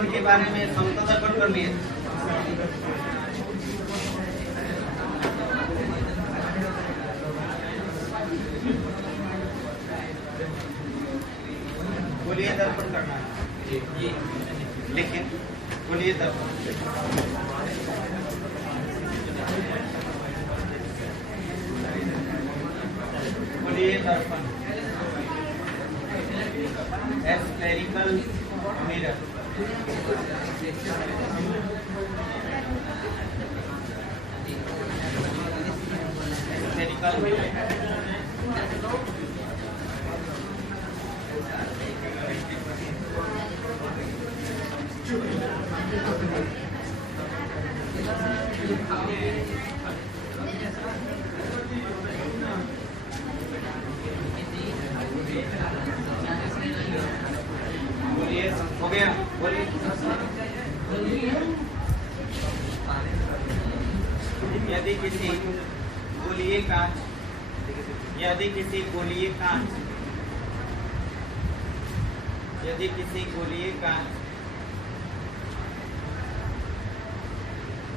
दर्पण के बारे में, समतल दर्पण कर लिए। गोलीय दर्पण करना है, लेकिन गोलीय दर्पण spherical mirror, spherical mirror। हो गया, बोलिए। यदि किसी गोलीय कांच, यदि किसी गोलीय कांच, यदि किसी गोलीय कांच,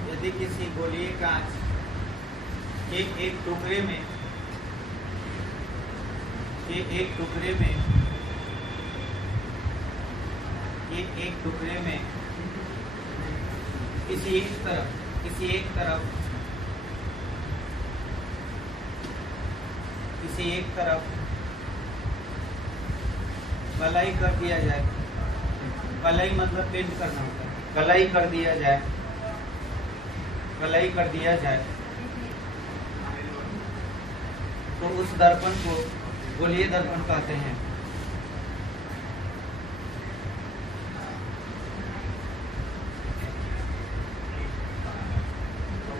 यदि किसी गोलीय कांच के एक टुकड़े में, एक टुकड़े में, एक टुकड़े में किसी एक तरफ, किसी एक तरफ, किसी एक तरफ कलाई कर दिया जाए, कलाई मतलब पेंट करना होता है, कलाई कर दिया जाए, कलाई कर दिया जाए, तो उस दर्पण को गोलीय दर्पण कहते हैं।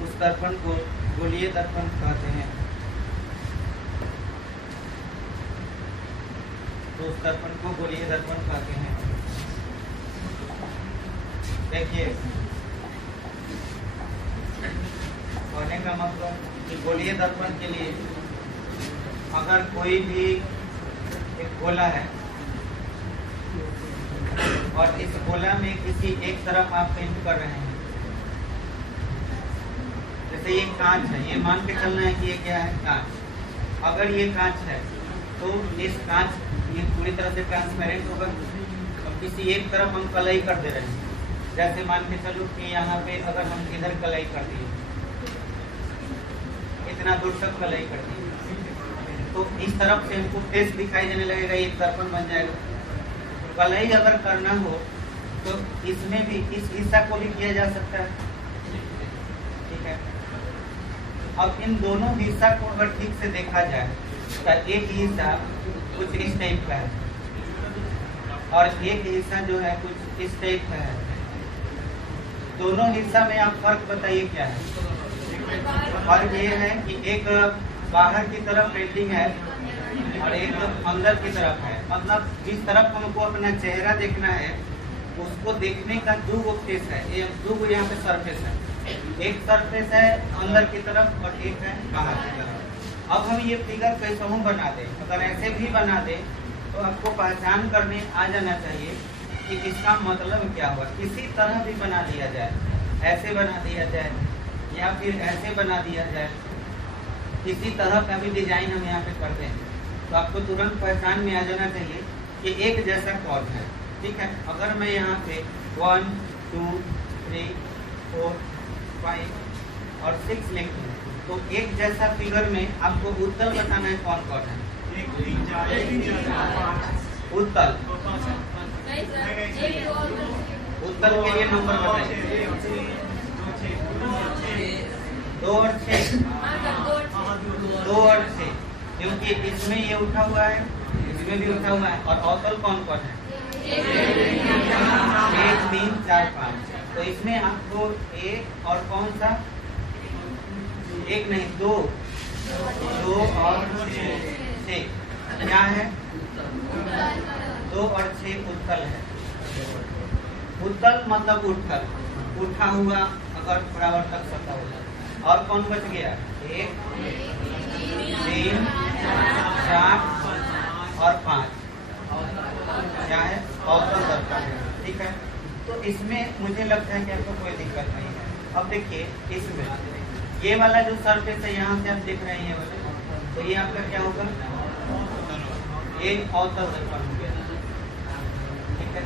उस दर्पण को गोलीय दर्पण कहते हैं। तो उस दर्पण को गोलीय दर्पण कहते हैं। देखिए, कहने का मतलब कि गोलीय दर्पण के लिए अगर कोई भी एक गोला है और इस गोला में किसी एक तरफ आप पेंट कर रहे हैं, जैसे ये कांच है, ये मान के चलना है कि ये क्या है, कांच। अगर ये कांच है तो इस कांच ये पूरी तरह से ट्रांसपेरेंट होगा और किसी एक तरफ हम कलाई कर दे रहे हैं। जैसे मान के चलो कि यहाँ पे अगर हम इधर कलाई कर दिए, इतना दूर तक कलाई कर दी, तो इस तरफ से हमको फेस दिखाई देने लगेगा, एक दर्पण बन जाएगा। कलाई अगर करना हो तो इसमें भी इस हिस्सा को भी किया जा सकता है, ठीक है। अब इन दोनों हिस्सा को अगर ठीक से देखा जाए तो एक हिस्सा कुछ इस टाइप का है और एक हिस्सा जो है कुछ इस टाइप का है। दोनों हिस्सा में आप फर्क बताइए क्या है। फर्क ये है कि एक बाहर की तरफ पेंटिंग है और एक अंदर की तरफ है। मतलब जिस तरफ हमको अपना चेहरा देखना है उसको देखने का दो फेस है, ये दो यहाँ पे सरफेस है। एक सरफेस है अंदर की तरफ और एक है बाहर की तरफ। अब हम ये फिगर कैसे हम बना दें, अगर ऐसे भी बना दें तो आपको पहचान करने आ जाना चाहिए कि इसका मतलब क्या हुआ। किसी तरह भी बना दिया जाए, ऐसे बना दिया जाए या फिर ऐसे बना दिया जाए, किसी तरह का भी डिजाइन हम यहाँ पे करते हैं तो आपको तुरंत पहचान में आ जाना चाहिए कि एक जैसा कॉर्ड है, ठीक है। अगर मैं यहाँ पे 1 2 3 4 5 और 6 लिख दूँ तो एक जैसा फिगर में आपको उत्तल बताना है कौन कौन है। उत्तल, उत्तल के लिए नंबर बताइए। 2 और 6, 2 और 6, क्योंकि इसमें ये उठा हुआ है, इसमें भी उठा हुआ है। और अवतल कौन कौन है? 1 3 4 5। तो इसमें आपको एक और कौन सा, एक नहीं 2 और 6 क्या है? 2 और 6 उत्तल है। उत्तल मतलब उत्तल, उठा हुआ अगर परावर्तक सतह हो जाए। और कौन बच गया? 1 3 4 और 5 क्या है? अवतल दर्पण है, ठीक है। तो इसमें मुझे लगता है कि आपको कोई दिक्कत नहीं है। अब देखिए इसमें ये वाला जो सरफेस है यहाँ से आप देख रहे हैं वाले, तो ये आपका क्या होगा, ये अवतल दर्पण हो गया, ठीक है,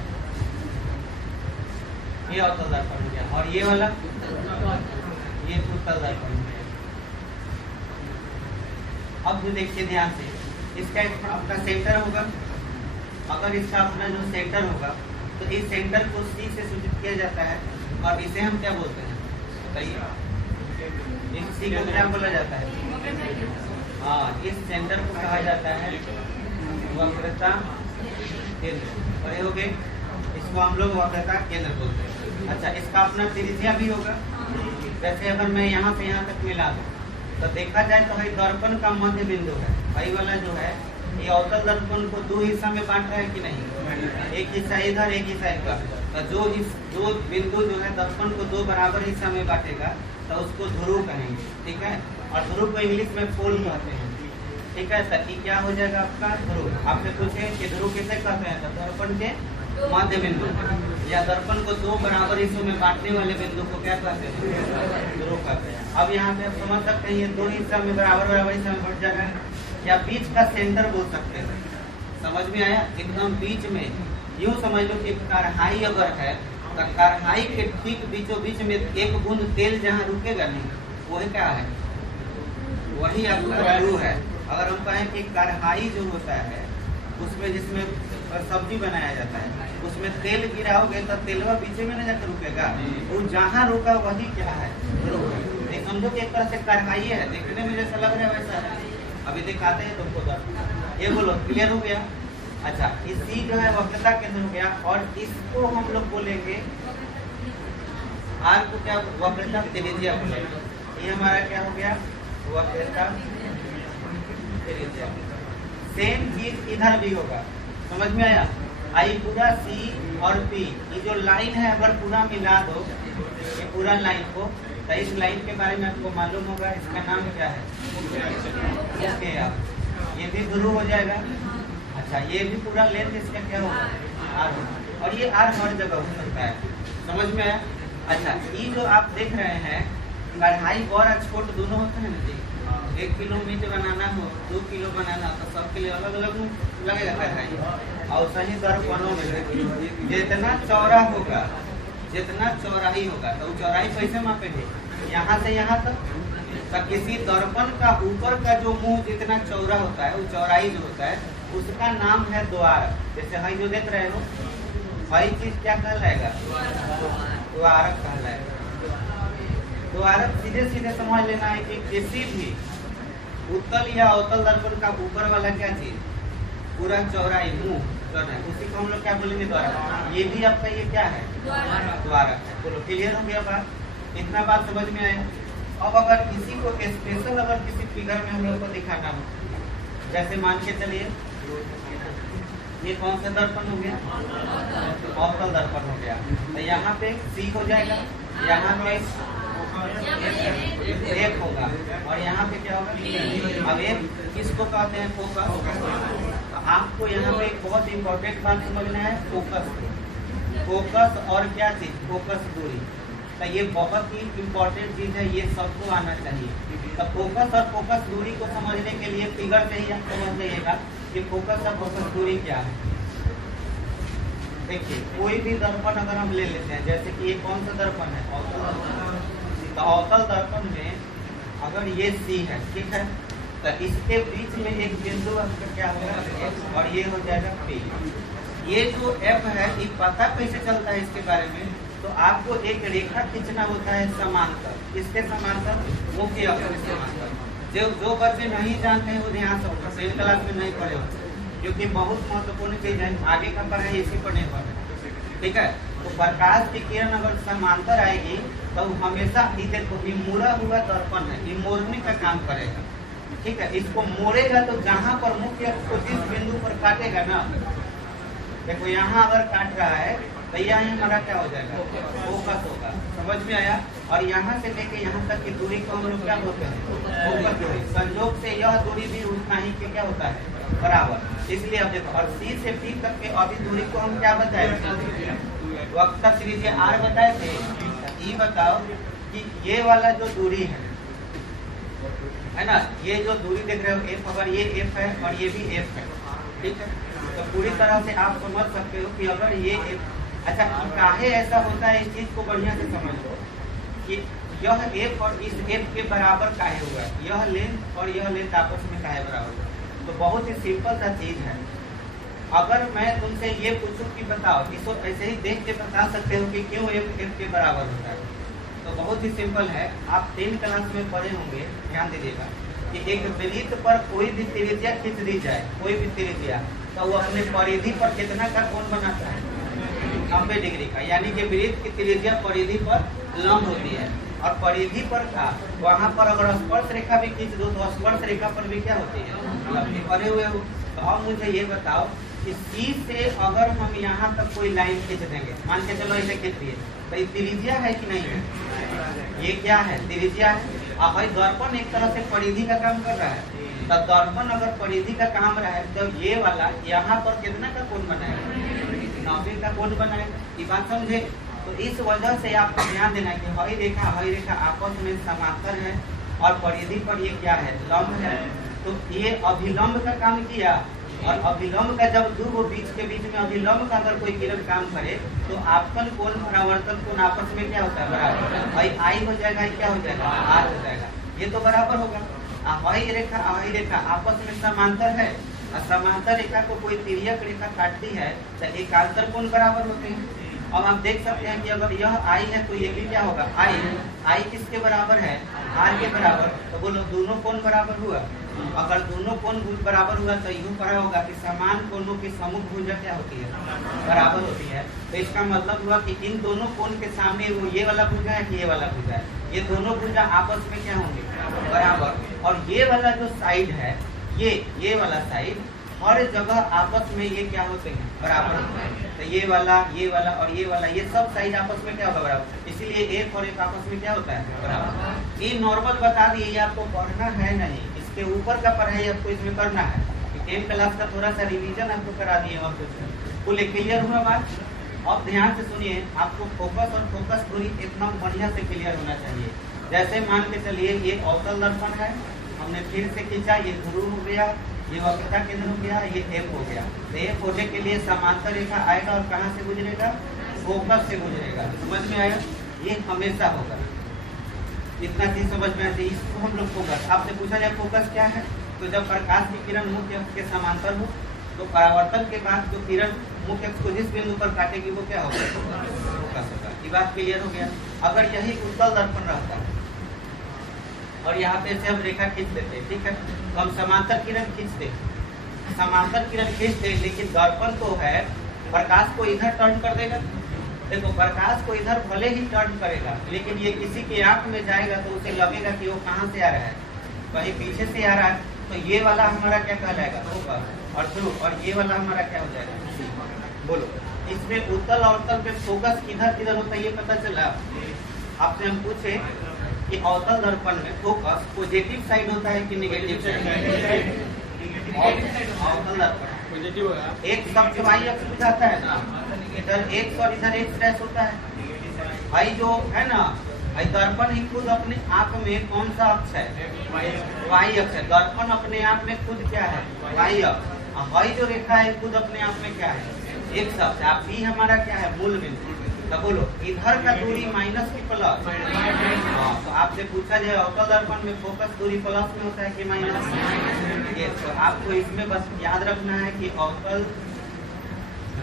ये अवतल दर्पण हो गया। और ये वाला ये उत्तल दर्पण हो गया। अब जो देखिए ध्यान से, इसका एक अपना सेंटर होगा। अगर इसका अपना जो सेंटर होगा तो इस सेंटर को सी से सूचित किया जाता है, और इसे हम क्या बोलते हैं बताइए, इस सी को क्या बोला जाता है? हाँ, इस सेंटर को कहा जाता है वक्रता केंद्र। बड़े हो गए, इसको हम लोग वक्रता केंद्र बोलते हैं। अच्छा, इसका अपना त्रिज्या भी होगा। जैसे अगर मैं यहाँ से यहाँ तक मिला दूँ तो देखा जाए तो भाई दर्पण का मध्य बिंदु है, भाई वाला जो है ये अवतल दर्पण को दो हिस्सा में बांट रहा है कि नहीं, एक हिस्सा इधर एक हिस्सा इधर। तो जो बिंदु जो है दर्पण को दो बराबर हिस्सा में बांटेगा तो उसको ध्रुव कहेंगे, ठीक है। और ध्रुव को इंग्लिश में पोल कहते हैं, ठीक है। तो ये क्या हो जाएगा आपका ध्रुव। आपसे पूछे कि ध्रुव किसे कहते हैं, तो दर्पण के मध्य बिंदु या दर्पण को दो बराबर हिस्सों में बांटने वाले बिंदु को क्या कहते हैं, ध्रुव कहते हैं। अब यहाँ पे आप समझ सकते हैं ये दो हिस्सा में बराबर हिस्सा में बढ़ जाएगा, या बीच का सेंटर बोल सकते हैं। समझ में आया? एकदम बीच में, यूँ समझ लो कि कढ़ाई अगर है तो कढ़ाई के ठीक बीचों बीच में एक बूंद तेल जहाँ रुकेगा नहीं, वही क्या है, वही आपका ध्रुव है। अगर हम कहें कि कढ़ाई जो होता है उसमें जिसमें सब्जी बनाया जाता है उसमें तेल गिराओगे तो तेलवा पीछे में न जाकर रुकेगा, वो जहाँ रुका वही क्या है, ध्रुव है। समझो कि एक तरह से कढ़ाई है, देखने में जैसा लग रहा है वैसा है। अभी दिखाते हैं तुमको दर्पण। ये बोलो, क्लियर हो गया? अच्छा, इसी जो है वक्रता केंद्र हो गया, और इसको हम लोग बोलेंगे आर को क्या, वक्रता त्रिज्या बोलेंगे। ये हमारा क्या हो गया, वक्रता त्रिज्या। सेम चीज इधर भी होगा, समझ में आया? आई पूरा सी और पी, ये जो लाइन है अगर पूरा मिला दो ये पूरा लाइन को, तो इस लाइन के बारे में आपको मालूम होगा, इसका नाम क्या है, इसके आप ये भी ध्रुव हो जाएगा। अच्छा, ये भी पूरा लेंथ इसका क्या होगा, आर होगा, और ये आर हर जगह हो सकता है। समझ में आया? अच्छा, ये जो आप देख रहे हैं कढ़ाई और एक्सपोर्ट दोनों होते हैं ना जी। 1 किलो मीट बनाना हो, 2 किलो बनाना, तो सबके लिए अलग अलग लगेगा कढ़ाई। और सही दर्पणों में जितना चौड़ा होगा, जितना चौड़ाई होगा, तो चौड़ाई कैसे मापेंगे, यहाँ से यहाँ तक। तो किसी दर्पण का ऊपर का जो मुंह जितना चौड़ा होता है, वो चौड़ाई जो होता है उसका नाम है द्वारक। जैसे हम जो देख रहे हो वही चीज क्या कहलाएगा, द्वारक कहलाएगा। द्वारक सीधे सीधे समझ लेना है कि किसी भी उत्तल या अवतल दर्पण का ऊपर वाला क्या चीज, पूरा चौड़ाई मुंह करना है, उसी को हम लोग क्या बोलेंगे, द्वारक। ये भी आपका ये क्या है, द्वारक है। बोलो, क्लियर हो गया बात? इतना बात समझ में आया? अब अगर किसी को स्पेशल अगर किसी फिगर में हम लोग को दिखाना हो, जैसे मान के चलिए ये कौन सा दर्पण हो गया, अवतल दर्पण हो गया, तो यहाँ पे सी हो जाएगा, यहाँ पे एक होगा, और यहाँ पे क्या होगा, अब एक किसको कहते हैं, फोकस। तो आपको यहाँ पे एक बहुत इंपॉर्टेंट बात समझना है, फोकस। फोकस और क्या चीज, फोकस दूरी। तो ये बहुत ही इम्पोर्टेंट चीज है, ये सबको आना चाहिए। तो फोकस और फोकस दूरी को समझने के लिए फिगर से ही आप समझ जाइएगा कि फोकस और फोकस दूरी क्या है। देखिए, कोई भी दर्पण अगर हम ले लेते हैं, जैसे कि ये कौन सा दर्पण है, अवतल दर्पण। तो अवतल दर्पण में अगर ये सी है, ठीक है, तो इसके बीच में एक बिंदु आपका क्या होगा, और ये हो जाएगा पी। ये जो एफ है, ये पता कैसे चलता है इसके बारे में, तो आपको एक रेखा खींचना होता है समांतर, किसके समांतर, मुख्य अक्ष के समांतर। जो बच्चे नहीं जानते हैं वो ध्यान से होगा, सेम क्लास में नहीं पढ़े होते, क्योंकि बहुत महत्वपूर्ण चीज है, आगे का पढ़ाई इसी पर निर्भर है, ठीक है। तो प्रकाश की किरण अगर समांतर आएगी तो हमेशा इधर को भी मुड़ा हुआ दर्पण है, ये मोड़ने का काम करेगा, ठीक है। इसको मोड़ेगा तो जहाँ पर मुख्य अक्ष को जिस बिंदु पर काटेगा ना, देखो यहाँ अगर काट रहा है तो यहाँ हमारा क्या हो जाएगा, फोकस होगा। समझ में आया? और यहाँ से लेके यहाँ तक की दूरी को हम लोग क्या बोलते हैं, फोकस दूरी। संयोग से यह दूरी भी उतना ही के क्या होता है, बराबर। इसलिए अब देखो, और सी से पी तक के अभी दूरी को हम क्या बताएंगे, वक्रता त्रिज्या r बताए थे। ये बताओ कि ये वाला जो दूरी है ना, ये जो दूरी देख रहे हो f, अगर ये f है और ये भी f है, ठीक है, तो पूरी तरह से आप समझ सकते हो कि अगर ये f, अच्छा काहे ऐसा होता है, इस चीज को बढ़िया से समझ लो कि यह f और इस f के बराबर काहे हुआ, यह लेंथ और यह लेंथ आपस में काहे बराबर हुआ। तो बहुत ही सिंपल सा चीज है। अगर मैं तुमसे ये पूछूं कि बताओ, इसको ऐसे ही देख के बता सकते हो कि क्यों f के बराबर होता है, तो बहुत ही सिंपल है। आप 10 क्लास में पढ़े होंगे, ध्यान दीजिएगा कि एक वृत्त पर कोई भी त्रिज्या खींच दी जाए, कोई भी त्रिज्या, तो वो अपने परिधि पर कितना का कोण बनाता है, 90 डिग्री का। यानी कि वृत्त की त्रिज्या परिधि पर लंब होती है, और परिधि पर का वहाँ पर अगर स्पर्श रेखा भी खींच दो तो स्पर्श रेखा पर भी क्या होती है, पड़े हुए हो। तो अब मुझे ये बताओ कि C से अगर हम यहाँ तक कोई लाइन खींच देंगे, मान के चलो इसे खींच दिए, तो ये त्रिज्या है कि नहीं है, ये क्या है, त्रिज्या है। भाई दर्पण एक तरह से परिधि का काम कर रहा है, तो दर्पण अगर परिधि का काम रहा है तो ये वाला यहाँ पर कितना का कोण बनाएगा, 90 का कोण बनाएगा। ये बात समझे। तो इस वजह से आपको ध्यान देना है कि हई रेखा आपस में समांतर है और परिधि पर ये क्या है, लंब है। तो ये अभिलंब का काम किया, और अभिलंब का जब दो बीच के बीच में अभिलंब का अगर कोई किरण काम करे तो आपतन कोण परावर्तन कोण आपस में क्या होता है, बराबर। भाई आई हो जाएगा, क्या हो जाएगा, आर हो जाएगा, ये तो बराबर होगा। हई रेखा आपस में समांतर है, और समांतर रेखा को कोई तिर्यक रेखा काटती है तो एकांतर कोण बराबर होते हैं। अब आप देख सकते हैं कि अगर यह आई है तो ये भी क्या होगा, आई किसके बराबर है, आर के बराबर। तो बोलो दोनों कोण बराबर हुआ। अगर दोनों कोण बराबर हुआ तो यूं पढ़ा होगा कि समान कोणों की सम्मुख भुजा क्या होती है, बराबर होती है। तो इसका मतलब हुआ कि इन दोनों कोण के सामने वो ये वाला भुजा है कि ये वाला भुजा है, ये दोनों भुजा आपस में क्या होंगे, बराबर। और ये वाला जो साइड है, ये वाला साइड हर जगह आपस में ये क्या होते हैं, बराबर होते हैं। तो ये वाला और ये वाला, ये सब साइड आपस में क्या होगा, बराबर। इसीलिए एक और एक आपस में क्या होता है, बराबर। ये नॉर्मल बता दिए, ये आपको पढ़ना है नहीं, इसके ऊपर का पढ़ाई आपको इसमें करना है। 10 क्लास का थोड़ा सा रिवीजन आपको करा दिए और कुछ फुल क्लियर हुआ बात। अब ध्यान से सुनिए, आपको फोकस और फोकस दूरी एकदम बढ़िया से क्लियर होना चाहिए। जैसे मान के चलिए ये अवतल दर्पण है, हमने फिर से खींचा, ये ध्रुव हो गया, ये वक्रता केंद्र हो गया, ये एफ हो गया। तो एफ होने के लिए समांतर रेखा आएगा और कहाँ से गुजरेगा, फोकस से गुजरेगा। समझ में आया, ये हमेशा होगा। इतना चीज समझ में आती है, इसको हम लोग फोकस। आपसे पूछा जाए फोकस क्या है, तो जब प्रकाश की किरण मुख्य अक्ष के समांतर हो तो परावर्तन के बाद जो किरण मुख्य अक्ष को जिस बिंदु पर काटेगी वो क्या होगा, फोकस होगा। ये बात क्लियर हो गया। अगर यही उत्तल दर्पण रहता है और यहाँ पे से हम रेखा खींच देते, ठीक है, तो हम समांतर किरण खींचते, लेकिन दर्पण तो है, प्रकाश को इधर टर्न कर देगा। देखो प्रकाश को इधर भले ही टर्न करेगा, लेकिन ये किसी के आंख में जाएगा तो उसे लगेगा कि वो कहाँ से आ रहा है, कहीं पीछे से आ रहा है। तो ये वाला हमारा क्या कहलाएगा, फोकस, और ध्रुव, और ये वाला हमारा क्या हो जाएगा, बोलो। इसमें उत्तल और अवतल पे फोकस किधर होता है ये पता चला। आपसे हम पूछे कि अवतल दर्पण में फोकस पॉजिटिव साइड होता है कि नेगेटिव साइड, अवतल दर्पण पॉजिटिव होगा। एक शब्द वाई अक्ष बुझाता है ना, इधर एक्स और इधर एक्स डैश होता है। भाई जो है ना, भाई दर्पण ही खुद अपने आंख में कौन सा अक्ष है, वाई अक्ष है। दर्पण अपने आप में खुद क्या है, वाई अक्ष। भाई जो रेखा है खुद अपने आप में क्या है, एक्स अक्ष। आप भी हमारा क्या है, मूल बिंदु। तो बोलो इधर का दूरी माइनस की प्लस। तो आपसे पूछा जाए अवतल दर्पण में फोकस दूरी प्लस में होता है कि माइनस। ये तो आपको इसमें बस याद रखना है कि अवतल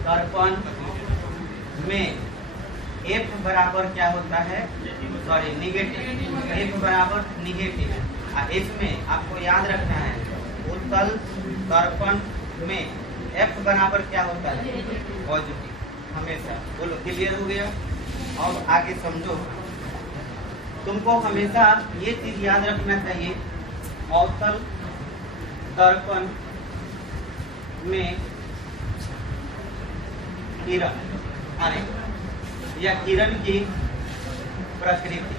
दर्पण में एफ बराबर क्या होता है, सॉरी निगेटिव, एफ बराबर निगेटिव। इसमें आपको याद रखना है उत्तल दर्पण में एफ बराबर क्या होता है, पॉजिटिव हमेशा। बोलो क्लियर हो गया। और आगे समझो, तुमको हमेशा ये चीज याद रखना चाहिए, अवतल दर्पण में किरण, अरे या किरण की प्रकृति।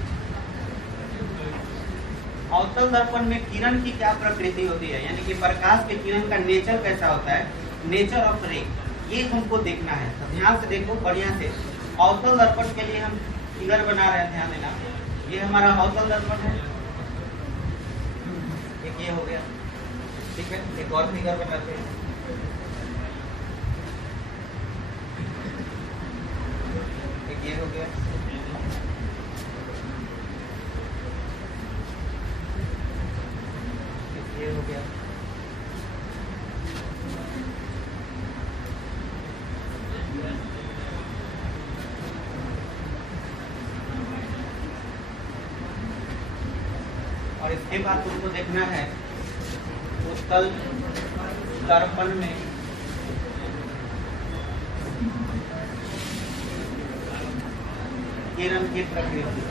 अवतल दर्पण में किरण की क्या प्रकृति होती है, यानी कि प्रकाश के किरण का नेचर कैसा होता है, नेचर ऑफ रे, ये तुमको देखना है। तो ध्यान से देखो बढ़िया से। अवतल दर्पण के लिए हम फिगर बना रहे हैं, ध्यान देना। ये हमारा अवतल दर्पण है, एक ये हो गया, ठीक है। एक और फिगर बनाते हैं, एक ये हो गया, एक ये हो गया, और इसके बाद तुमको देखना है उत्तल दर्पण में किरण की प्रकृति।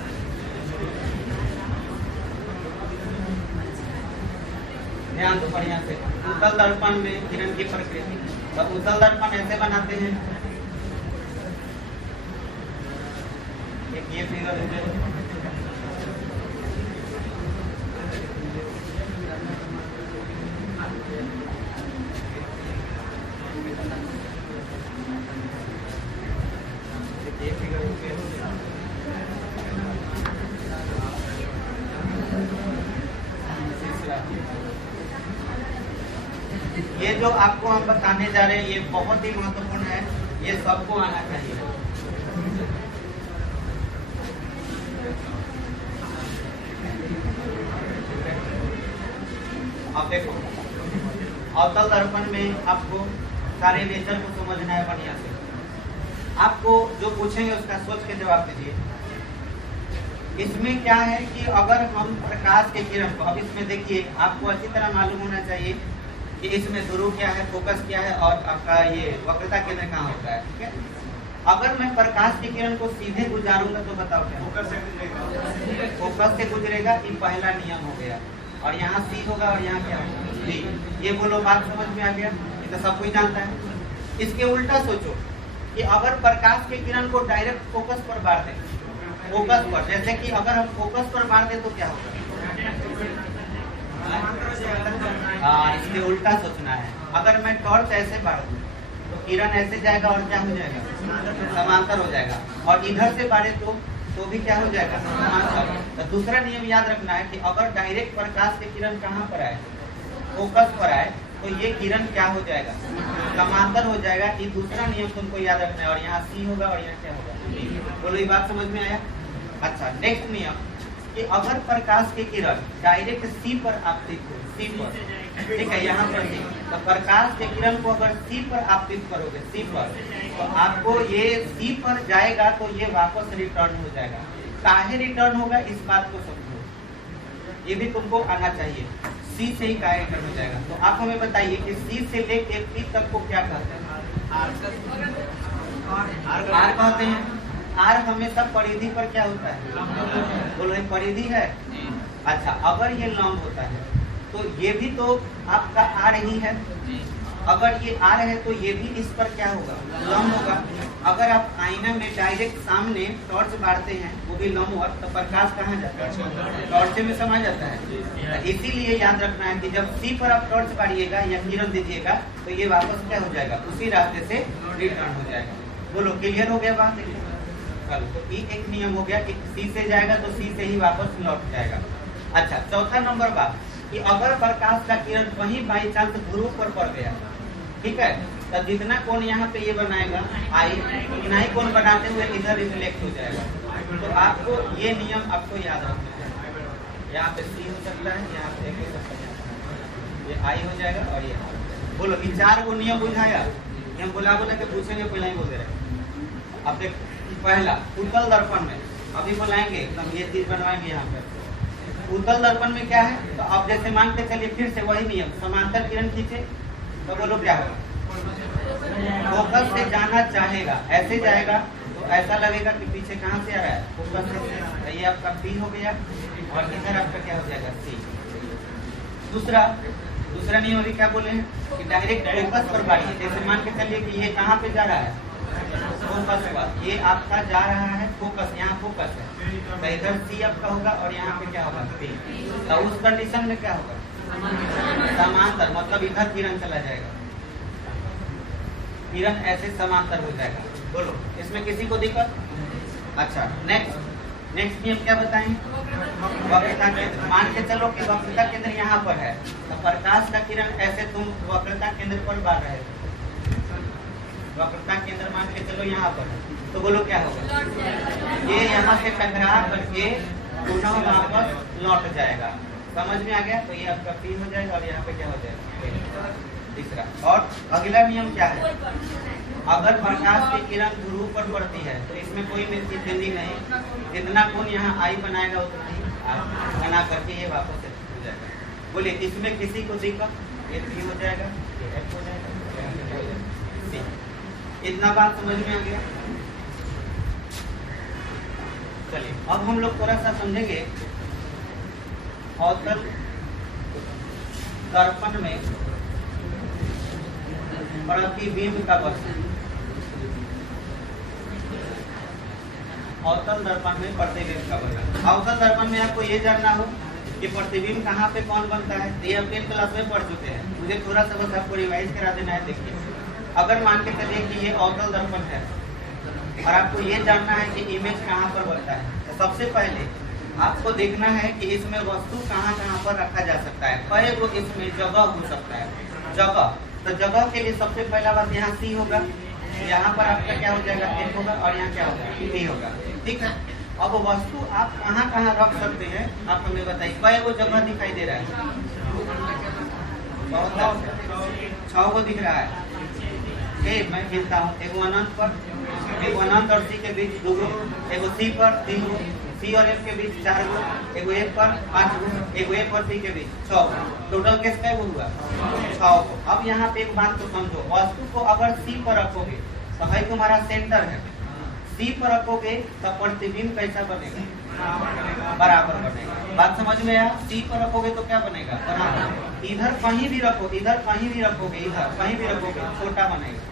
ध्यान दो बढ़िया से, उत्तल दर्पण में किरण की प्रकृति। तो उत्तल दर्पण ऐसे बनाते हैं, एक ये फिगर हो गया, ये जो आपको हम बताने जा रहे हैं ये बहुत ही महत्वपूर्ण है, ये सबको आना चाहिए। अब देखो अवतल दर्पण में आपको सारे नेचर को समझना है बढ़िया से। आपको जो पूछेंगे उसका सोच के जवाब दीजिए। इसमें क्या है कि अगर हम प्रकाश के किरण को, अब इसमें देखिए आपको अच्छी तरह मालूम होना चाहिए कि इसमें ध्रुव क्या है, फोकस क्या है और आपका ये वक्रता केंद्र कहाँ होता है, ठीक है। अगर मैं प्रकाश की किरण को सीधे गुजारूंगा तो बताओ क्या फोकस से गुजरेगा, ये पहला नियम हो गया। और यहाँ सी होगा और यहाँ क्या होगा डी। ये बोलो बात समझ में आ गया, ये तो सब कोई जानता है। इसके उल्टा सोचो कि अगर प्रकाश की किरण को डायरेक्ट फोकस पर बार दें, फोकस पर, जैसे कि अगर हम फोकस पर बार दें तो क्या होगा, हाँ इसके उल्टा सोचना है। अगर मैं टॉर्च ऐसे बार दूं तो किरण ऐसे जाएगा और क्या हो जाएगा, समांतर हो जाएगा। और इधर से बारे तो भी क्या हो जाएगा, समांतर। तो दूसरा नियम याद रखना है कि अगर डायरेक्ट प्रकाश की किरण कहाँ पर आए, फोकस पर आए, तो ये किरण क्या हो जाएगा, समांतर हो जाएगा। ये दूसरा नियम तुमको याद रखना है। और यहाँ सी होगा और यहाँ क्या होगा, बोलो ये बात समझ में आया। अच्छा नेक्स्ट नियम कि अगर प्रकाश की किरण डायरेक्ट सी पर आपतित हो, सी पर, ठीक है, यहाँ पर सी, तो प्रकाश की किरण को अगर सी पर आपतित करोगे, सी पर, तो आपको ये सी पर जाएगा तो ये वापस रिटर्न हो जाएगा। काहे रिटर्न होगा इस बात को समझो, ये भी तुमको आना चाहिए। सी से ही काहे रिटर्न हो जाएगा, तो आप हमें बताइए कि सी से लेके पी तक को क्या कहते हैं, आर कहते हैं। आर हमेशा परिधि पर क्या होता है, बोलो परिधि है। अच्छा अगर ये लंब होता है तो ये भी तो आपका आर ही है। अगर ये आर है तो ये भी इस पर क्या होगा, लंब होगा। अगर आप आईना में डायरेक्ट सामने टॉर्च मारते हैं वो भी लंब हुआ तो प्रकाश कहाँ जाता है, टॉर्च में समा जाता है। इसीलिए याद रखना है कि जब सी पर आप टॉर्च मारिएगा या किरण दीजिएगा तो ये वापस क्या हो जाएगा, उसी रास्ते से रिटर्न हो जाएगा। बोलो क्लियर हो गया बात। तो ये एक नियम हो गया कि सी से जाएगा तो सी से ही वापस लौट जाएगा। अच्छा चौथा नंबर बात कि अगर प्रकाश का किरण वहीं बाई चांस ध्रुव पर पड़ गया, ठीक है, तो जितना कोण यहाँ पे ये बनाएगा आई, उतना ही कोण बनाते हुए इधर रिफ्लेक्ट हो जाएगा। तो आपको ये नियम आपको याद रखना है। यहाँ पे सी हो सकता है, यहाँ पे हो सकता है, ये आई हो जाएगा और ये बोलो ये चार को नियम बुझाया। हम बोला के पूछेंगे पहले ही बोल दे रहे। अब देख पहला उत्तल दर्पण में अभी बुलाएंगे हम ये चीज बनवाएंगे। यहाँ पे उत्तल दर्पण में क्या है, तो अब जैसे मान के चलिए फिर से वही नियम, समांतर किरण खींचे तो बोलो क्या होगा, फोकस से जाना चाहेगा, ऐसे जाएगा तो ऐसा लगेगा कि पीछे कहाँ से आ रहा है, फोकस से। तो ये आपका बी हो गया और इधर आपका क्या हो जाएगा, सी। दूसरा नियम अभी क्या बोले हैं कि डायरेक्ट फोकस पर बाढ़िए। जैसे मान के चलिए कि ये कहाँ पे जा रहा है, फोकस पर, ये आपका जा रहा है फोकस, यहाँ फोकस है तो इधर सी आपका होगा और यहाँ पे क्या होगा, सी। तो उस कंडीशन में क्या होगा, समांतर, मतलब इधर किरण चला जाएगा। किरण ऐसे समांतर हो जाएगा। बोलो, इसमें किसी को दिक्कत? अच्छा, नेक्स्ट नियम क्या बताएं? वक्रता केंद्र। मान के चलो कि वक्रता केंद्र यहाँ पर है, तो प्रकाश का किरण ऐसे तुम वक्रता केंद्र पर बार रहे हो। वक्रता केंद्र मान के चलो यहाँ पर है, तो बोलो क्या होगा? ये यहाँ से टकरा करके पुनः वापस लौट जाएगा। समझ में आ गया? तो ये आपका P हो जाएगा और यहाँ पे क्या हो जाएगा? तीसरा। और अगला नियम क्या है? अगर प्रकाश की किरण ध्रुव पर पड़ती है तो इसमें कोई मिलती नहीं, जितना कोण यहाँ I बनाएगा उतना ही बना करके ये वापस हो जाएगा। बोलिए, इसमें किसी को दिक्कत? ये P हो जाएगा, ये F हो जाएगा, C। इतना बात समझ में आ गया? चलिए अब हम लोग थोड़ा सा समझेंगे अवतल दर्पण में प्रतिबिंब का वर्णन। अवतल दर्पण में प्रतिबिंब का वर्णन। अवतल दर्पण में आपको ये जानना हो कि प्रतिबिंब कहाँ पे कौन बनता है, ये आप 10th क्लास में पढ़ चुके हैं। मुझे थोड़ा सा बस आपको रिवाइज करा देना है। देखिए, अगर मान के चलिए कि ये अवतल दर्पण है और आपको ये जानना है कि इमेज कहाँ पर बनता है, तो सबसे पहले आपको देखना है कि इसमें वस्तु कहाँ कहाँ पर रखा जा सकता है, कई वो इसमें जगह हो सकता है। जगह, तो जगह के लिए सबसे पहला बात यहाँ C होगा, यहाँ पर आपका क्या हो जाएगा? F होगा और यहाँ क्या होगा? P होगा। ठीक है, अब वस्तु आप कहाँ कहाँ रख सकते हैं आप हमें बताइए। कई वो जगह दिखाई दे रहा है? 6 को दिख रहा है। मैं गिनता हूँ, एगो अनंत पर, एगो अनंत और C के बीच 2 गो, एगो C पर 3 गो, C और F के बीच 4 गो, एगो F पर 5 गो, एगो F और C के बीच 6 गो। टोटल केस क्या हुआ? 6 गो। अब यहाँ पे एक बात को समझो, वस्तु को अगर C पर रखोगे तो है तुम्हारा सेंटर है, C पर रखोगे तो प्रतिबिंब कैसा बनेगा? बराबर बनेगा। बात समझ में आया? C पर रखोगे तो क्या बनेगा? बराबर। इधर कहीं भी रखो, इधर कहीं भी रखोगे, इधर कहीं भी रखोगे छोटा बनेगा।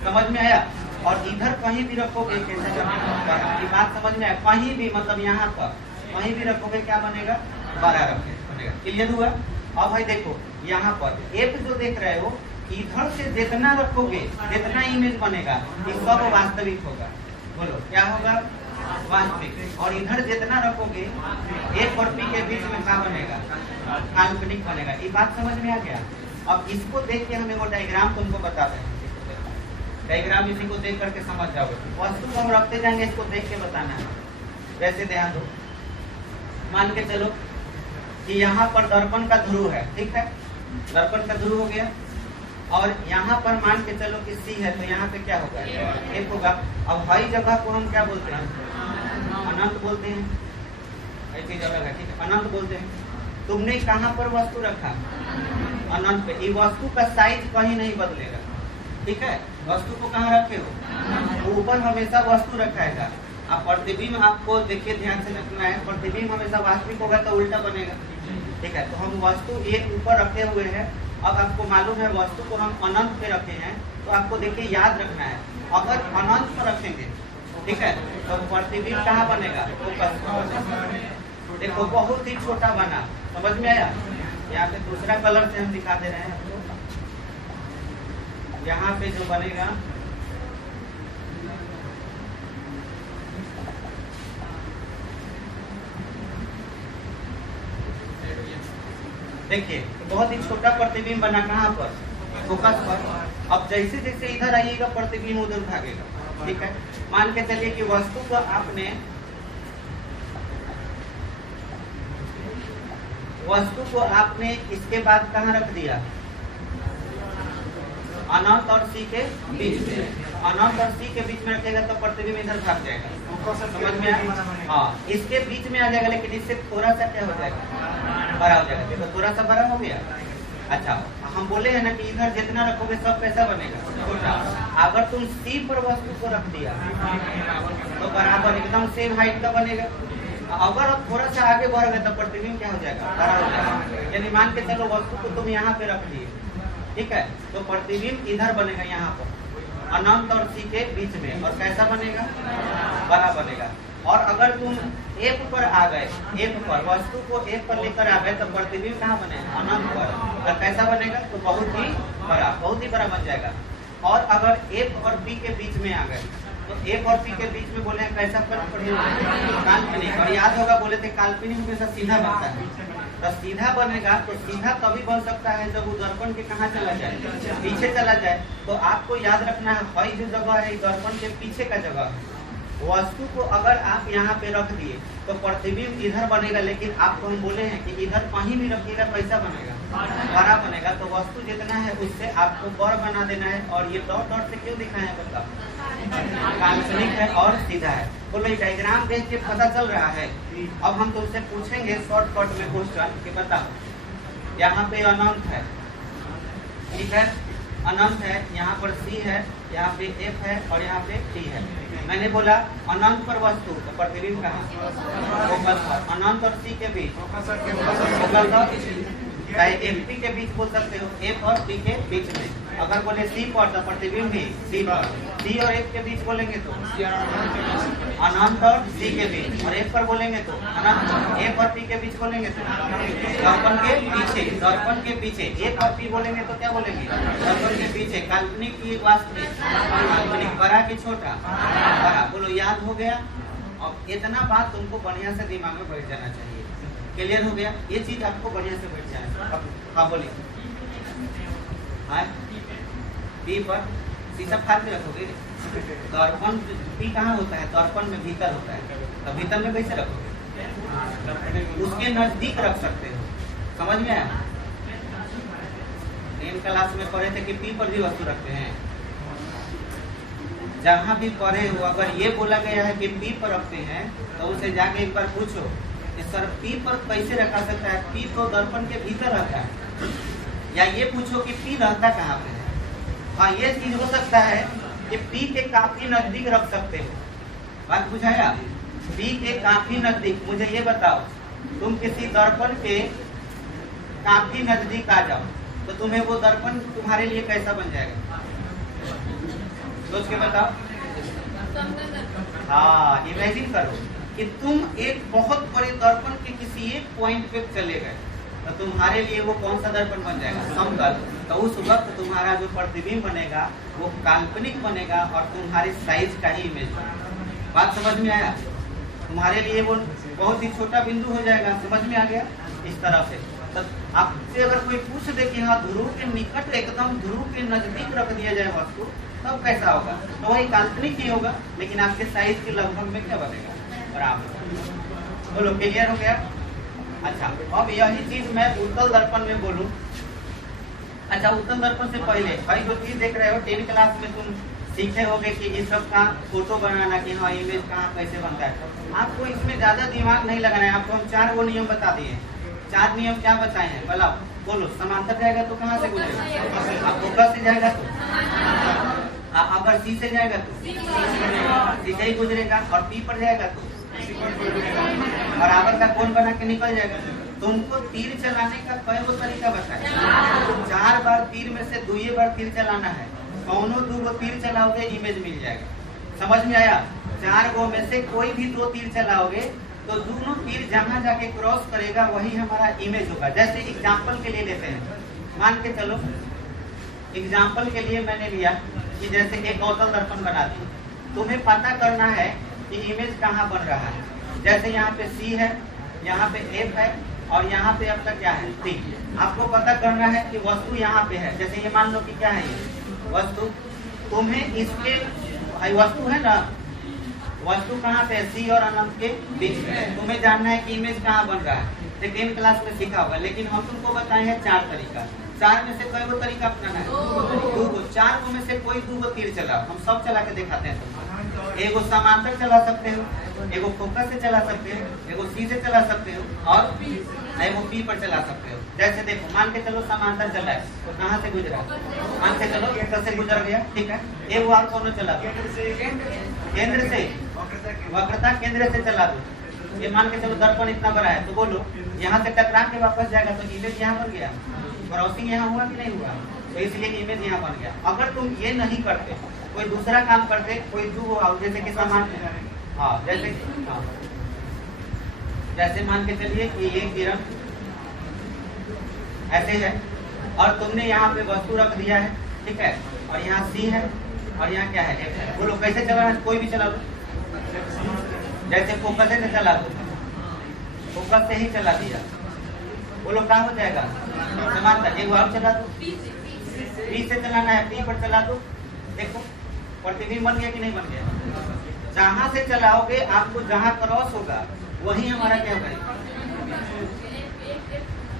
समझ में आया? और इधर कहीं भी रखोगे कैसे बनेगा? ये बात समझ में आया? कहीं भी मतलब यहाँ पर कहीं भी रखोगे क्या बनेगा? बड़ा बनेगा। क्लियर हुआ? अब भाई देखो, यहाँ पर F जो देख रहे हो, इधर से जितना रखोगे जितना इमेज बनेगा ये सब वास्तविक होगा। बोलो क्या होगा? वास्तविक। और इधर जितना रखोगे F और P के बीच में क्या बनेगा? काल्पनिक बनेगा। ये बात समझ में आ गया? अब इसको देख के हमें वो डायग्राम तुमको बता दें। डायग्राम इसी को देख करके समझ जाओगे। वस्तु को हम रखते जाएंगे, इसको देख के बताना है। वैसे ध्यान दो, मान के चलो कि यहाँ पर दर्पण का ध्रुव है, ठीक है? दर्पण का ध्रुव हो गया और यहाँ पर मान के चलो कि C है, तो यहाँ पे क्या होगा? F होगा। अब हई जगह को हम क्या बोलते हैं? अनंत बोलते हैं। ऐसी जगह है, ठीक है, अनंत बोलते हैं। तुमने कहाँ पर वस्तु रखा? अनंत पे। ये वस्तु का साइज कहीं नहीं बदलेगा, ठीक है? वस्तु को कहाँ रखे हो? ऊपर हमेशा वस्तु रखाएगा। अब प्रतिबिंब आपको देखिए ध्यान से रखना है, प्रतिबिंब हमेशा वास्तविक होगा तो उल्टा बनेगा, ठीक है? तो हम वस्तु ये ऊपर रखे हुए हैं। अब आपको मालूम है वस्तु को हम अनंत पे रखे हैं, तो आपको देखिए याद रखना है, अगर अनंत पर रखेंगे, ठीक है, तो प्रतिबिंब कहाँ बनेगा? देखो बहुत ही छोटा बना। समझ में आया? यहाँ पे दूसरा कलर से हम दिखा दे रहे हैं। यहाँ पे जो बनेगा देखिए बहुत ही छोटा प्रतिबिंब बना। कहाँ पर? फोकस पर। अब जैसे जैसे इधर आइएगा प्रतिबिंब उधर भागेगा, ठीक है? मान के चलिए कि वस्तु को आपने इसके बाद कहाँ रख दिया? अनंत और C के बीच में। अनंत और C के बीच में रखेगा तो प्रतिबिंब इधर भाग जाएगा। समझ में आया? हाँ, इसके बीच में आ जाएगा, लेकिन इससे थोड़ा सा क्या हो जाएगा? बड़ा हो जाएगा। देखो थोड़ा सा बड़ा हो गया। अच्छा, हम बोले हैं ना कि इधर जितना रखोगे सब कैसा बनेगा? छोटा। अगर तुम C पर वस्तु को रख दिया तो बराबर एकदम सेम हाइट का बनेगा। अगर आप थोड़ा सा आगे बढ़ गए तो प्रतिबिंब क्या हो जाएगा? बड़ा हो जाएगा। यानी मान के चलो वस्तु को तुम यहाँ पे रख दिए, ठीक है, तो प्रतिबिंब इधर बनेगा यहाँ पर अनंत और C के बीच में। और कैसा बनेगा? बड़ा बनेगा। और अगर तुम F पर आ गए, F पर वस्तु को F पर लेकर आ गए तो प्रतिबिंब कहाँ बनेगा? अनंत पर। और कैसा बनेगा? तो बहुत ही बड़ा बन जाएगा। और अगर F और P के बीच में आ गए तो F और P के बीच में बोले कैसा फर्क पड़ेगा, काल्पनिक। और याद होगा बोले थे काल्पनिक हमेशा सीधा बनता है, तो सीधा बनेगा तो सीधा तभी बन सकता है जब वो दर्पण के कहाँ चला जाए, पीछे चला जाए। तो आपको याद रखना है हई जो जगह है दर्पण के पीछे का जगह है। वस्तु को अगर आप यहाँ पे रख दिए तो प्रतिबिंब इधर बनेगा, लेकिन आपको हम बोले हैं कि इधर कहीं भी रखिएगा कैसा बनेगा, बड़ा बनेगा। तो वस्तु जितना है उससे आपको बड़ा बना देना है। और ये डॉट डॉट से क्यों दिखाया है बताओ, काल्पनिक है और सीधा है। बोलो ये डायग्राम देख के पता चल रहा है। अब हम तुमसे पूछेंगे शॉर्टकट में क्वेश्चन कि बताओ यहाँ पे अनंत है, ठीक है, अनंत है, यहाँ पर C है, यहाँ पे F है और यहाँ पे T है। मैंने बोला अनंत पर वस्तु तो प्रतिबिंब कहाँ, फोकस पर। अनंत और C के बीच फोकस, चाहे FP के बीच बोल सकते हो, F और P के बीच में। अगर बोले C पर तो प्रतिबिंब भी C पर। C और F के बीच बोलेंगे तो अनंत और C के बीच, और F पर बोलेंगे तो अनंत, F और P के बीच बोलेंगे तो दर्पण के पीछे, दर्पण के पीछे। F और P बोलेंगे तो क्या बोलेंगे, दर्पण के पीछे। काल्पनिक की वास्तविक, काल्पनिक बड़ा की छोटा, बड़ा। बोलो याद हो गया। अब इतना बात तुमको बढ़िया से दिमाग में बैठ जाना चाहिए। क्लियर हो गया, ये चीज आपको बढ़िया से बैठ जाए। हाँ बोलिए, हाँ P पर शीशा फाड़ के रखोगे, दर्पण P कहाँ होता है, दर्पण में भीतर होता है, तो भीतर में कैसे रखोगे, उसके नजदीक रख सकते हो। समझ में आया? 10 क्लास में पढ़े थे कि P पर भी वस्तु रखते हैं। जहाँ भी पढ़े हो अगर ये बोला गया है कि P पर रखते हैं तो उसे जाके एक बार पूछो कि सर P पर कैसे रखा सकता है, P तो दर्पण के भीतर रहता है। या ये पूछो कि P रहता कहाँ पे है। हाँ ये चीज हो सकता है कि P के काफी नजदीक रख सकते हो। बात बुझाया? P के काफी नजदीक। मुझे ये बताओ, तुम किसी दर्पण के काफी नजदीक आ जाओ तो तुम्हें वो दर्पण तुम्हारे लिए कैसा बन जाएगा, सोच के बताओ। हाँ इमेजिन करो कि तुम एक बहुत बड़े दर्पण के किसी एक पॉइंट पे चले गए तो तुम्हारे लिए वो कौन सा दर्पण बन जाएगा, समतल। तो उस वक्त तुम्हारा जो प्रतिबिंब बनेगा वो काल्पनिक बनेगा और तुम्हारे साइज का ही इमेज बनेगा। बात समझ में आया? तुम्हारे लिए वो बहुत ही छोटा बिंदु हो जाएगा। समझ में आ गया? इस तरह से तो आपसे अगर कोई पूछ दे कि हाँ ध्रुव के निकट एकदम ध्रुव के नजदीक रख दिया जाए वस्तु तब कैसा होगा, तो वही काल्पनिक ही होगा, लेकिन आपके साइज के लगभग में क्या बनेगा, बराबर। बोलो क्लियर हो गया? अच्छा अब यही चीज मैं उत्तल दर्पण में बोलूं। अच्छा उत्तल दर्पण से पहले भाई जो चीज देख रहे हो 10 क्लास में तुम सीखे होगे कि इस सब का फोटो बनाना कि हाँ इमेज कहाँ कैसे बनता है। आपको इसमें ज्यादा दिमाग नहीं लगाना है। आपको हम 4 वो नियम बता दिए। 4 नियम क्या बताए हैं, बोला बोलो। समांतर जाएगा तो कहाँ से गुजरेगा, आप फोकस से जाएगा तो, अगर C से जाएगा तो सीधे ही गुजरेगा, और P पर जाएगा तो बराबर का कोण बना के निकल जाएगा। तुमको तीर चलाने का कई वो तरीका बताया, 4 बार तीर में से 2 बार तीर चलाना है। कौनो 2 तीर चलाओगे इमेज मिल जाएगा। समझ में आया? 4 गो में से कोई भी 2 तीर चलाओगे तो दोनों तीर जहाँ जाके क्रॉस करेगा वही हमारा इमेज होगा। जैसे एग्जाम्पल के लिए लेते हैं, मान के चलो एग्जाम्पल के लिए मैंने लिया कि जैसे एक अवतल दर्पण बना दी। तुम्हें पता करना है कि इमेज कहाँ बन रहा है। जैसे यहाँ पे C है, यहाँ पे F है और यहाँ पे अब तक क्या है T। आपको पता करना है कि वस्तु यहाँ पे है। जैसे ये मान लो कि क्या है ये वस्तु, तुम्हें इसके भाई वस्तु है ना, वस्तु कहाँ पे है C और अनंत के बीच में। तुम्हें जानना है कि इमेज कहाँ बन रहा है। 10 क्लास में सीखा होगा, लेकिन हम तुमको बताए हैं 4 तरीका। 4 में से कोई वो तरीका अपनाना है, 2 4 को में से कोई 2 तीर चलाओ। हम सब चला के दिखाते हैं तुमको। एगो समांतर चला सकते हो, एगो फोकस से चला सकते हो, एगो C से चला सकते हो और एगो P पर चला सकते हो। जैसे देखो मान के चलो समांतर चला है तो कहाँ से गुजरा, मान के चलो केंद्र से गुजर गया, ठीक है। एगो आप कौन चला दो, केंद्र से, वक्रता केंद्र से चला दो। ये मान के चलो दर्पण इतना बड़ा है तो बोलो यहाँ से टकरा के वापस जाएगा तो इमेज यहाँ बन गया, क्रॉसिंग यहाँ हुआ कि नहीं हुआ, तो इसलिए इमेज यहाँ बन गया। अगर तुम ये नहीं करते, कोई दूसरा काम करते, कोई 2 जैसे कि सामान, हाँ जैसे हाँ जैसे मान के चलिए कि ये किरण ऐसे है और तुमने यहाँ पे वस्तु रख दिया है ठीक है, और यहाँ सी है और यहाँ क्या है, एफ है। बोलो कैसे चला है, कोई भी चला दो, जैसे फोकस है चला दो, फोकस से ही चला दिया, बोलो क्या हो जाएगा समांतर। एक बार चला दो, पी से चलाना है, पी पर चला दो, देखो प्रतिबिंब बन गया कि नहीं बन गया। जहां से चलाओगे आपको जहां क्रॉस होगा वही हमारा क्या होगा।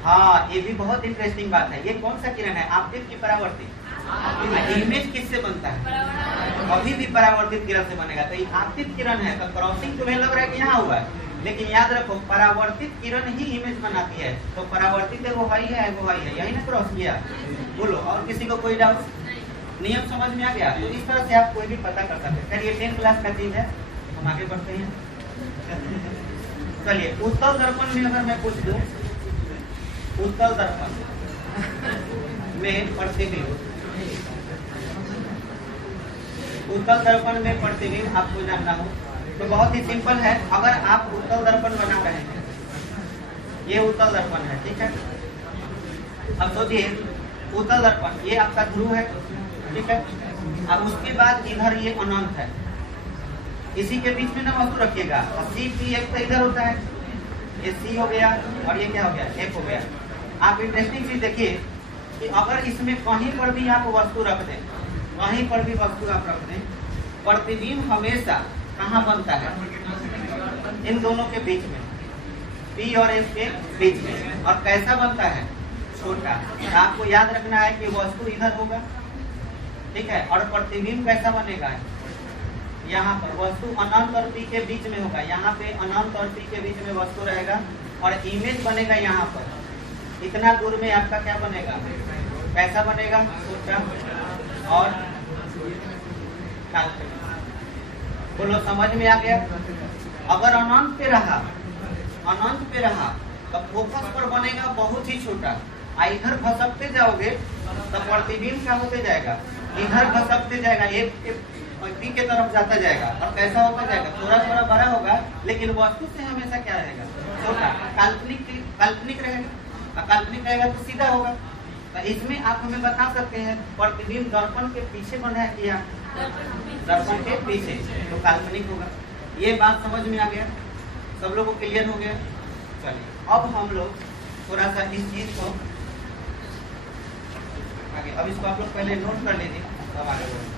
हाँ, ये भी बहुत इंटरेस्टिंग बात है। ये कौन सा किरण है, आपतित की परावर्तित। इमेज किससे बनता है, अभी भी परावर्तित किरण से बनेगा। तो ये आपतित किरण है तो क्रॉसिंग तुम्हें लग रहा है कि यहाँ हुआ है, लेकिन याद रखो परावर्तित किरण ही इमेज बनाती है। तो परावर्तित है वो हाई है, वो हाई है, यही ना क्रॉस किया। बोलो और किसी को कोई डाउट, नियम समझ में आ गया। तो इस तरह से आप कोई भी पता कर सकते हैं। चलिए 10 क्लास का चीज है, हम आगे बढ़ते हैं। चलिए उत्तल दर्पण में अगर मैं पूछ दूं, उत्तल दर्पण में प्रतिबिंब, उत्तल दर्पण में प्रतिबिंब आपको जानना हो तो बहुत ही सिंपल है। अगर आप उत्तल दर्पण बना रहे हैं, ये उत्तल दर्पण है, ठीक है। अब सोचिए उत्तल दर्पण ये आपका ध्रुव है, ठीक है। अब उसके बाद इधर ये अनंत है, इसी के बीच में ना वस्तु रखिएगा। सी पी एफ तो इधर होता है, ये सी हो गया और ये क्या हो गया, एफ हो गया। आप इंटरेस्टिंग चीज देखिए कि अगर इसमें कहीं पर भी आप वस्तु रख दें, कहीं पर भी वस्तु आप रख दें, प्रतिबिंब हमेशा कहाँ बनता है, इन दोनों के बीच में, पी और एफ के बीच में। और कैसा बनता है, छोटा। आपको याद रखना है कि वस्तु इधर होगा, ठीक है, और प्रतिबिंब कैसा बनेगा, यहाँ पर वस्तु अनंत और पी के बीच में होगा। यहाँ पे अनंत और पी के बीच में वस्तु रहेगा और इमेज बनेगा यहाँ पर। इतना दूर में आपका क्या बनेगा, कैसा बनेगा, छोटा और काल्पनिक। बोलो समझ में आ गया। अगर अनंत पे रहा, अनंत पे रहा तो फोकस पर बनेगा बहुत ही छोटा। इधर खसकते जाओगे तो प्रतिबिंब क्या होते जाएगा, इधर खसकते जाएगा, एक पी के तरफ जाता जाएगा और कैसा होता जाएगा, थोड़ा थोड़ा बड़ा होगा, लेकिन वस्तु से हमेशा क्या रहेगा, छोटा। काल्पनिक रहेगा, काल्पनिक रहेगा तो सीधा होगा। तो इसमें आप हमें बता सकते हैं प्रतिबिंब दर्पण के पीछे बना है क्या, दर्पण के पीछे, तो काल्पनिक होगा। ये बात समझ में आ गया, सब लोगों को क्लियर हो गया। चलिए अब हम लोग थोड़ा सा इस चीज को आगे, अब इसको आप लोग पहले नोट कर लीजिए, तब आगे बढ़ेंगे।